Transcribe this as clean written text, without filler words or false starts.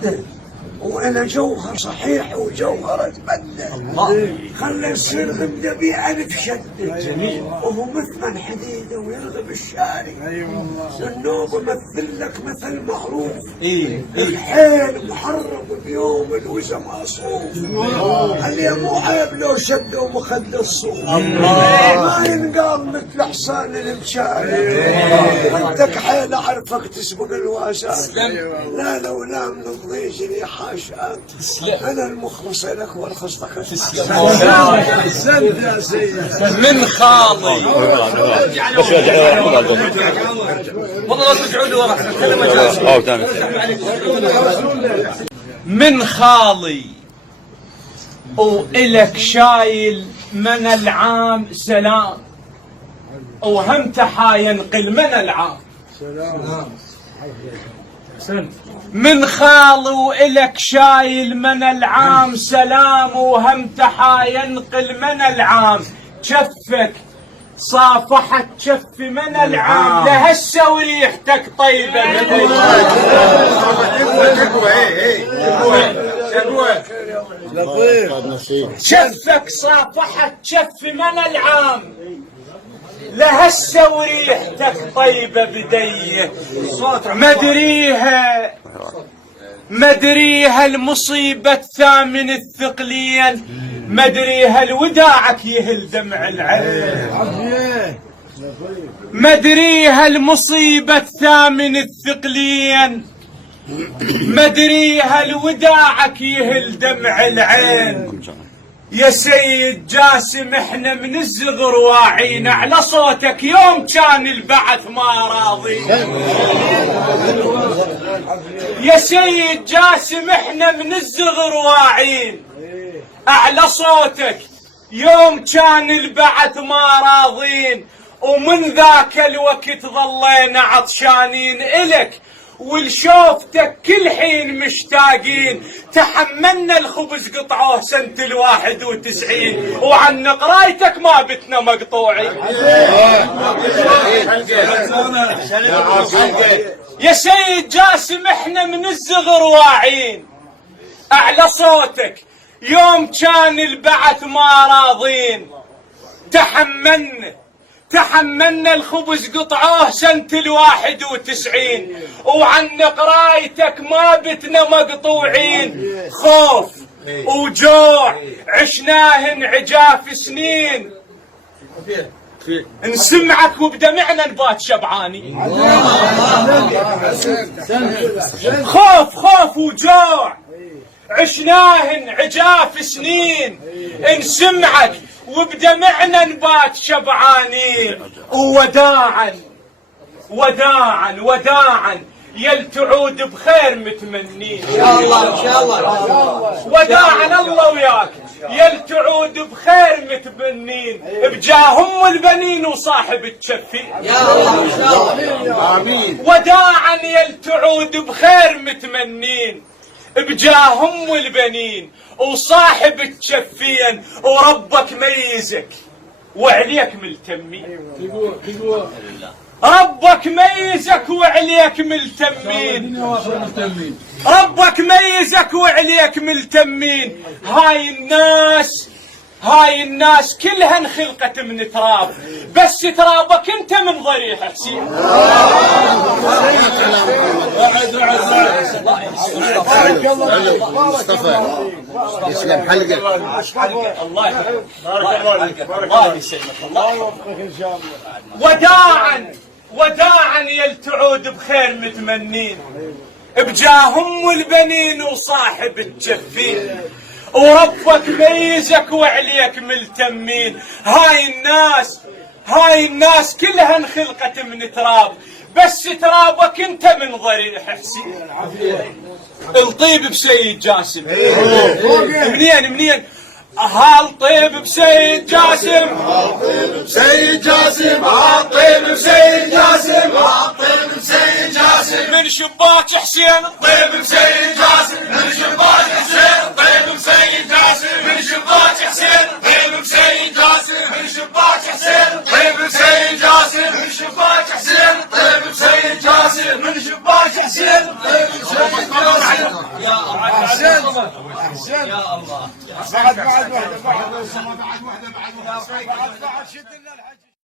شده وانا جوهر صحيح وجوهر اتبدل. خلى السر بنبي الف شده جميل وهو مثمن حديده ويرغب الشاري. النوم يمثل لك مثل معروف. الحيل محرم بيوم الوزا مصروف. اللي مو عيب لو شده ومخد الصوف. ما ينقال مثل حصان المشاري. ودك حيل اعرفك تسبق الواسع. لا لو لا من الضيج اللي حاشاك. انا المخلص لك والخصدك. من خالي والله لا ترجعوا لي ورا. من خالي وإلك شايل من العام سلام وهم تحاينقل من العام سلام. من خالي وإلك شايل من العام سلام وهم تحاينقل من العام. شفك صافحت شف من العام لهسه وريحتك طيبة. شفك صافحت شف من العام لهسه وريحتك طيبة بديه. مدريها المصيبة الثامن الثقلين. مدريها الوداعك يهل دمع العين. مدريها المصيبة الثامن الثقلين. مدريها الوداعك يهل دمع العين. يا سيد جاسم احنا من الزغر واعين على صوتك يوم كان البعث ما راضي. يا سيد جاسم احنا من الزغر واعين على صوتك يوم كان البعث ما راضين. ومن ذاك الوقت ظلينا عطشانين إلك ولشوفتك كل حين مشتاقين. تحملنا الخبز قطعوه سنة 91 وعن قرايتك ما بتنا مقطوعين. يا سيد جاسم احنا من الزغر واعين اعلى صوتك يوم كان البعث ما راضين. تحملنا الخبز قطعوه سنة 91 وعن قرايتك ما بتنا مقطوعين. خوف وجوع عشناهن عجاف سنين. نسمعك وبدمعنا نبات شبعاني. خوف وجوع عشناهن عجاف سنين. نسمعك وبدمعنا نبات شبعانين. وداعا يل تعود بخير متمنين. ان شاء الله وداعا الله وياك يل تعود بخير متمنين. بجاهم البنين وصاحب التشفي يا الله ان شاء الله. امين. وداعا يل تعود بخير متمنين. بجاهم البنين وصاحب التشفين وربك ميزك وعليك ملتمين. ربك ميزك وعليك ملتمين. ربك ميزك وعليك ملتمين. هاي الناس كلها انخلقت من تراب بس ترابك انت من ضريح حسين. مصطفى يسلم حلقك. الله يسلمك. وداعا يل تعود بخير متمنين. بجاهم البنين وصاحب الجفين وربك ميزك وعليك ملتمين. هاي الناس كلها انخلقت من تراب بس ترابك انت من ضريح حسين. الطيب بسيد جاسم. منين هالطيب بسيد جاسم. هالطيب بسيد جاسم. هالطيب بسيد جاسم. هالطيب بسيد جاسم. من شباك حسين الطيب بسيد جاسم. من شباك حسين الطيب بسيد جاسم. من شباك حسين الطيب بسيد جاسم. من شباك حسين الطيب بسيد جاسم. من شباك حسين الطيب بسيد جاسم. من شباك حسين الطيب بسيد جاسم. احسنت احسنت يا الله. بعد واحده بعد شد لنا الحج.